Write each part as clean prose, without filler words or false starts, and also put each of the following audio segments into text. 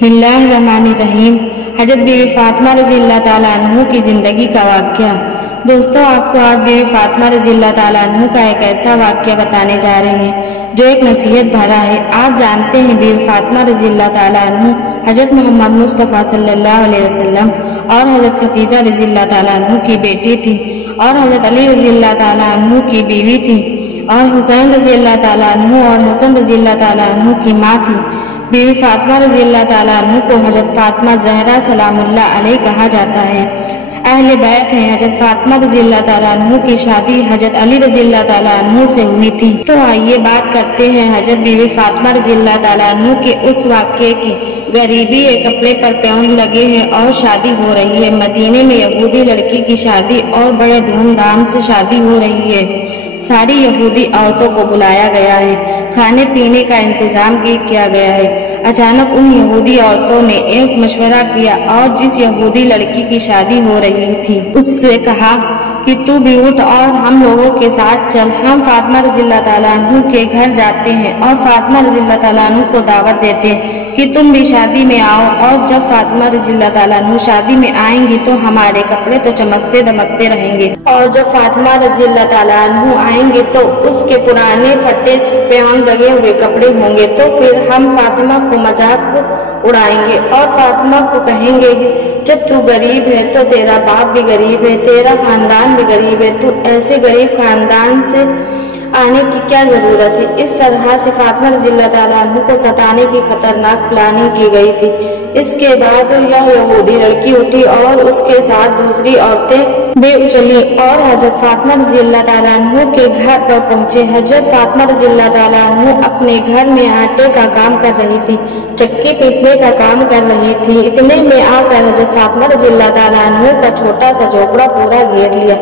बिस्मिल्लाहिर्रहमानिर्रहीम। हजरत बीवी फातिमा रज़ी अल्लाह ताला अन्हु की जिंदगी का वाक़या। दोस्तों, आपको आज बीवी फातिमा रज़ी अल्लाह ताला अन्हु का एक ऐसा वाक़या बताने जा रहे हैं जो एक नसीहत भरा है। आप जानते हैं बीवी फातिमा रज़ी अल्लाह ताला अन्हु हजरत मोहम्मद मुस्तफ़ा सल्लल्लाहु अलैहि वसल्लम और हजरत खदीजा रज़ी अल्लाह ताला अन्हु की बेटी थी और हजरत अली रज़ी अल्लाह ताला अन्हु की बीवी थी और हुसैन रज़ी अल्लाह ताला अन्हु और हसन रज़ी अल्लाह ताला अन्हु की माँ थी। बीवी फातिमा रज़ी अल्लाह ताला अन्हु को हजरत फातिमा ज़हरा सलामुल्लाह अलैह कहा जाता है। अहले बैत हैं। हजरत फातिमा रज़ी अल्लाह ताला अन्हु की शादी हजरत अली रज़ी अल्लाह ताला अन्हु से हुई थी। तो आइए बात करते हैं हजरत बीवी फातिमा रज़ी अल्लाह ताला अन्हु के उस वाक़ये की। गरीबी है, कपड़े पर पैबंद लगे हैं और शादी हो रही है। मदीने में यहूदी लड़की की शादी और बड़े धूमधाम से शादी हो रही है। सारी यहूदी औरतों को बुलाया गया है, खाने पीने का इंतजाम भी किया गया है। अचानक उन यहूदी औरतों ने एक मशवरा किया और जिस यहूदी लड़की की शादी हो रही थी उससे कहा कि तू भी उठ और हम लोगों के साथ चल। हम फातिमा रज़ी अल्लाह ताला अन्हु के घर जाते हैं और फातिमा रज़ी अल्लाह ताला अन्हु को दावत देते हैं कि तुम भी शादी में आओ। और जब फातिमा रज़ी अल्लाह ताला अन्हु शादी में आएंगी तो हमारे कपड़े तो चमकते दमकते रहेंगे और जब फातिमा रज़ी अल्लाह ताला अन्हु आएंगे तो उसके पुराने फटे पैबंद लगे हुए कपड़े होंगे। तो फिर हम फातिमा को मजाक उड़ाएंगे और फातिमा को कहेंगे जब तू गरीब है तो तेरा बाप भी गरीब है, तेरा खानदान भी गरीब है, तू ऐसे गरीब खानदान से आने की क्या जरूरत है। इस तरह से फातिमा रज़ी अल्लाह ताला अन्हु को सताने की खतरनाक प्लानिंग की गई थी। इसके बाद यह यहूदी लड़की उठी और उसके साथ दूसरी औरतें भी उछली और हजरत फातिमा रज़ी अल्लाह ताला अन्हु के घर पर पहुंचे। हजरत फातिमा रज़ी अल्लाह ताला अन्हु अपने घर में आटे का काम कर रही थी, चक्की पीसने का काम कर रही थी। इतने में आकर हजरत फातिमा रज़ी अल्लाह ताला अन्हु का छोटा सा झोपड़ा पूरा घेर लिया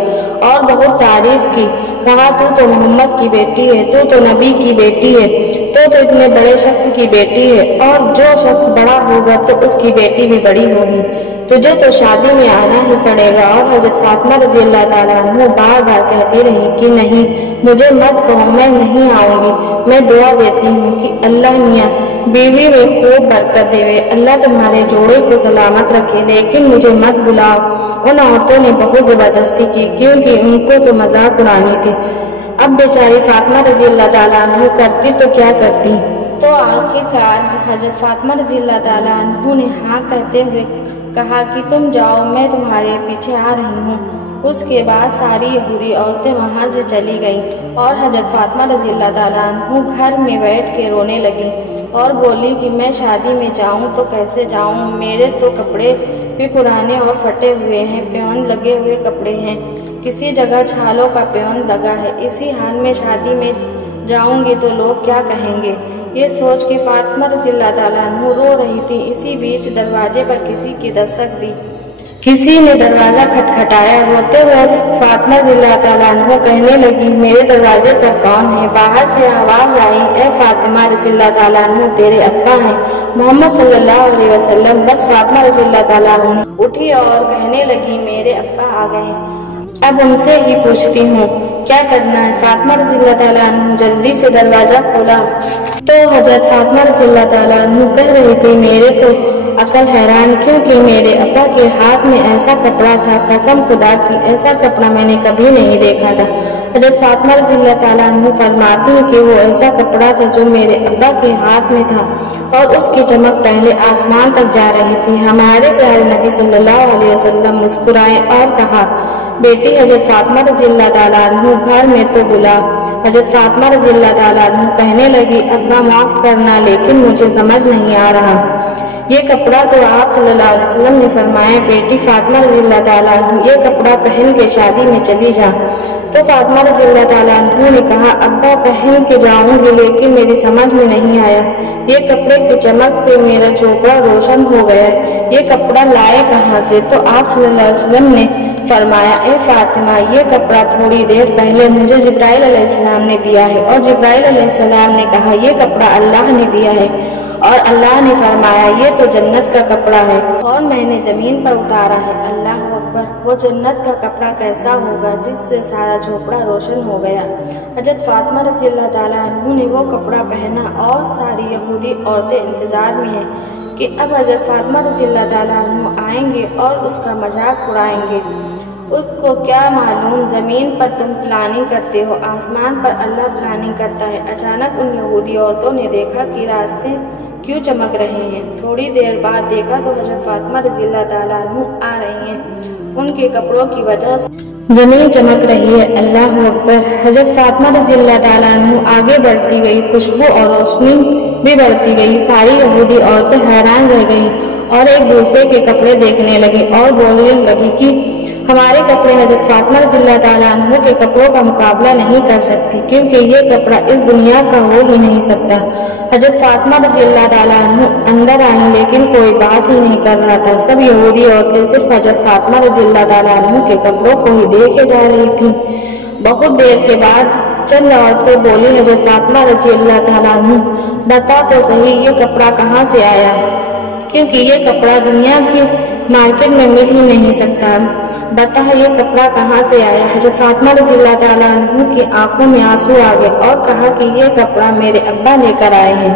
और बहुत तारीफ की। कहा तू तो मोहम्मद की बेटी है, तू तो नबी की बेटी है, तो इतने बड़े शख्स की बेटी है और जो शख्स बड़ा होगा तो उसकी बेटी भी बड़ी होगी, तुझे तो शादी में आना ही पड़ेगा। और हजरत फातिमा रज़ी अल्लाह ताला अन्हु बार बार कहती रही कि नहीं, मुझे मत कहो, मैं नहीं आऊंगी। मैं दुआ देती हूँ कि अल्लाह मियाँ बीवी में खूब बरकत देवे, अल्लाह तुम्हारे जोड़े को सलामत रखे, लेकिन मुझे मत बुलाओ। उन औरतों ने बहुत जबरदस्ती की क्योंकि उनको तो मजाक उड़ानी थी। अब बेचारी फातिमा रज़ी अल्लाह ताला अन्हु करती तो क्या करती। तो आखिरकार हजरत फातिमा रज़ी अल्लाह ताला अन्हु ने हाँ कहते हुए कहा कि तुम जाओ, मैं तुम्हारे पीछे आ रही हूँ। उसके बाद सारी यहूदी औरतें वहाँ से चली गईं और हजरत फातिमा रज़ी अल्लाह ताला अन्हु घर में बैठ के रोने लगी और बोली कि मैं शादी में जाऊँ तो कैसे जाऊँ, मेरे तो कपड़े भी पुराने और फटे हुए हैं, पैबंद लगे हुए कपड़े हैं, किसी जगह छालों का पैबंद लगा है। इसी हाल में शादी में जाऊंगी तो लोग क्या कहेंगे। ये सोच के फातिमा रज़ी अल्लाह ताला अन्हु रो रही थी। इसी बीच दरवाजे पर किसी की दस्तक दी। किसी ने दरवाजा खटखटाया। रोते हुए फातिमा रज़ी अल्लाह ताला अन्हु कहने लगी, मेरे दरवाजे पर कौन है। बाहर से आवाज आई, ए फातिमा रज़ी अल्लाह ताला अन्हु, तेरे अब्बा हैं मोहम्मद सल्लल्लाहु अलैहि वसल्लम। बस फातिमा रज़ी अल्लाह ताला अन्हु उठी और कहने लगी, मेरे अब्बा आ गए, अब उनसे ही पूछती हूँ क्या करना है। फातिमा रज़ी अल्लाह ताला अन्हु जल्दी से दरवाजा खोला तो हजरत फातिमा रज़ी अल्लाह ताला अन्हु कह रही थी, मेरे तो अकल हैरान, क्योंकि मेरे अब्बा के हाथ में ऐसा कपड़ा था, कसम खुदा की ऐसा कपड़ा मैंने कभी नहीं देखा था। हजरत फातिमा रज़ी अल्लाह ताला अन्हु फरमाती है कि वो ऐसा कपड़ा था जो मेरे अब्बा के हाथ में था और उसकी चमक पहले आसमान तक जा रही थी। हमारे प्यारे नबी सल्लल्लाहु अलैहि वसल्लम मुस्कुराए और कहा, बेटी हजरत फातिमा रज़ी अल्लाह ताला अन्हु घर में तो बुला। हजरत फातिमा रज़ी अल्लाह ताला अन्हु कहने लगी, अब्बा माफ करना, लेकिन मुझे समझ नहीं आ रहा। ये कपड़ा तो आप सल्लल्लाहु अलैहि वसल्लम ने फरमाया, बेटी फातिमा रज़ी अल्लाह ताला अन्हु ये कपड़ा पहन के शादी में चली जा। तो फातिमा रज़ी अल्लाह ताला अन्हु ने कहा, अब्बा पहन के जाऊंगी, लेकिन मेरी समझ में नहीं आया। ये कपड़े की चमक से मेरा झोपड़ा रोशन हो गया, ये कपड़ा लाए कहाँ से। तो आप सल्लल्लाहु अलैहि वसल्लम ने फरमाया, ए फातिमा, ये कपड़ा थोड़ी देर पहले मुझे जिब्राइल अलैहिस्सलाम ने दिया है। और जिब्राइल अलैहिस्सलाम ने कहा, ये कपड़ा अल्लाह ने दिया है और अल्लाह ने फरमाया, ये तो जन्नत का कपड़ा है और मैंने जमीन पर उतारा है। अल्लाह अकबर, वो जन्नत का कपड़ा कैसा होगा जिससे सारा झोपड़ा रोशन हो गया। हजरत फातिमा रज़ी अल्लाह ताला अन्हु ने वो कपड़ा पहना और सारी यहूदी औरतें इंतजार में हैं کہ اب حضرت فاطمہ رضی اللہ تعالیٰ عنہ آئیں گے اور اس کا مذاق اڑائیں گے۔ اس کو کیا معلوم زمین پر تم پلاننگ کرتے ہو، آسمان پر اللہ پلاننگ کرتا ہے۔ اچانک ان یہودی عورتوں نے دیکھا کہ راستے کیوں چمک رہے ہیں۔ تھوڑی دیر بعد دیکھا تو حضرت فاطمہ رضی اللہ تعالیٰ عنہ آ رہی ہیں۔ ان کے کپڑوں کی وجہ سے زمین چمک رہی ہے۔ اللہ اکبر۔ حضرت فاطمہ رضی اللہ تعالیٰ عنہ آگے بڑھتی گئی، خوشبو اور روشنی بھی بڑھتی گئی۔ ساری یہودی عورتیں حیران رہ گئیں اور ایک دوسرے کے کپڑے دیکھنے لگی اور بولنے لگی کہ ہمارے کپڑے حضرت فاطمہ رضی اللہ تعالیٰ عنہ کے کپڑوں کا مقابلہ نہیں کر سکتی، کیونکہ یہ کپڑا اس دنیا کا ہو ہی نہیں سکتا۔ حضرت فاطمہ رضی اللہ تعالیٰ عنہ اندر آئیں، لیکن کوئی بات ہی نہیں کر رہا تھا۔ سب یہودی عورتیں صرف حضرت فاطمہ رضی اللہ تعالیٰ عنہ کے کپڑوں کو ہی دیکھے جا رہی تھیں۔ بہت دیر کے بعد چند عورتیں بولی، حضرت فاطمہ رضی اللہ تعالیٰ عنہ بتا تو صحیح یہ کپڑا کہاں سے آیا، کیونکہ یہ کپڑا دنیا کی مارکیٹ میں مل ہی نہیں سکتا۔ بتا یہ کپڑا کہاں سے آیا۔ حضرت فاطمہ رضی اللہ تعالیٰ عنہ کی آنکھوں میں آنسو آ گئے اور کہا کہ یہ کپڑا میرے ابا لے کر آئے ہیں۔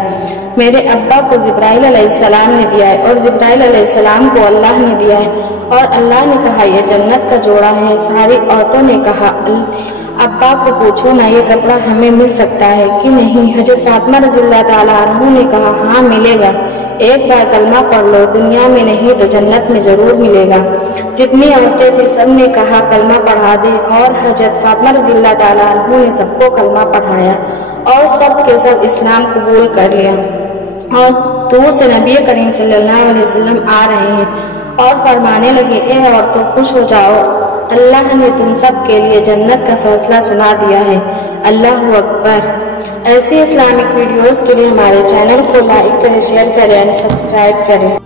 میرے ابا کو جبرائیل علیہ السلام نے دیا ہے اور جبرائیل علیہ السلام کو اللہ نے دیا ہے، اور اللہ نے کہا یہ جنت کا جوڑا ہے۔ ساری عورتوں نے کہا ابا کو پوچھو نا یہ کپڑا ہمیں مل سکتا ہے کہ نہیں۔ حضرت فاطمہ رضی اللہ تعالیٰ عنہ نے کہا ہاں ملے گا، ایک بار کلمہ پڑھ لو، دنیا میں نہیں تو جنت میں ضرور ملے گا۔ جتنی عورتیں تھیں سب نے کہا کلمہ پڑھا دے، اور حضرت فاطمہ رضی اللہ تعالیٰ عنہ نے سب کو کلمہ پڑھایا اور سب کے سب اسلام قبول کر لیا۔ اور دور سے نبی کریم صلی اللہ علیہ وسلم آ رہے ہیں اور فرمانے لگے اے عورتوں خوش ہو جاؤ، اللہ نے تم سب کے لیے جنت کا فیصلہ سنا دیا ہے۔ اللہ اکبر۔ ایسی اسلامک ویڈیوز کے لیے ہمارے چینل کو لائک کریں، شیئر کریں اور سبسکرائب کریں۔